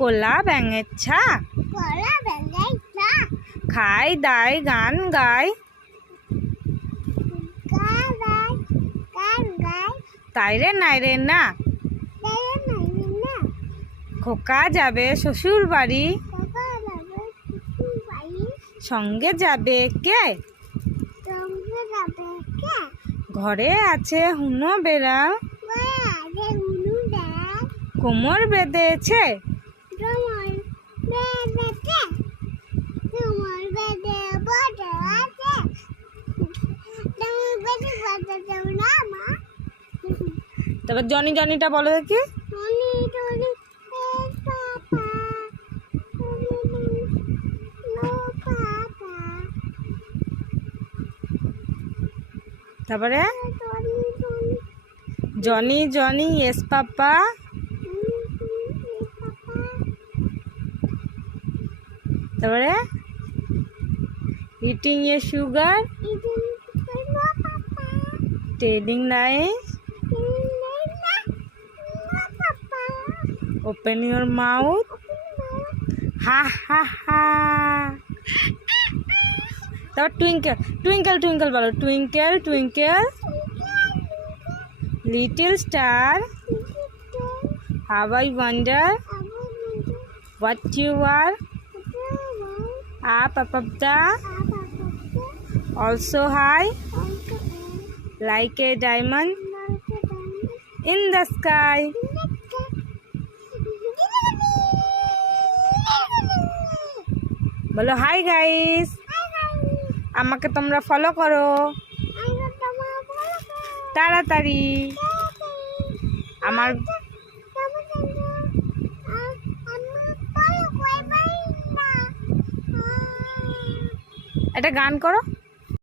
কোলা ব্যাঙের ছা খাই দাই গান গায় তাইরে নাইরে না খোকা যাবে শ্বশুর বাড়ি সঙ্গে যাবে কে ঘরে আছে হুনো বেড়া কোমর বেঁধেছে তারপর জনি জনিটা বলো দেখি তারপরে জনি জনি এস পাপা তারপরে eating a sugar telling nice open your mouth ha ha ha তারপর টুইঙ্কেল টুইঙ্কেল টুইঙ্কেল বলো twinkle twinkle little star how I wonder what you are up above the also high like a diamond in the sky বলো hi guys আমাকে তোমরা follow করো তাড়াতাড়ি আমার একটা গান করো।